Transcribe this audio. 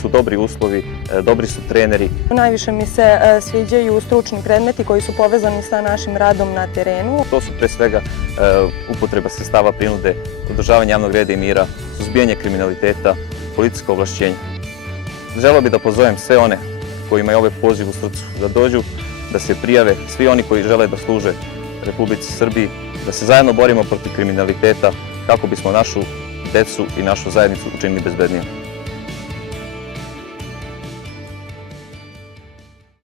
su dobri uslovi, dobri su treneri. Najviše mi se sviđaju stručni predmeti koji su povezani sa našim radom na terenu. To su pre svega upotreba sredstava prinude, održavanje javnog reda i mira, suzbijanje kriminaliteta, policijsko ovlašćenje. Želeo bih da pozovem sve one kojima je ovaj poziv u srcu da dođu, da se prijave, svi oni koji žele da služe Republici Srbiji, da se zajedno borimo protiv kriminaliteta kako bismo našu decu i našu zajednicu učinili bezbednijom.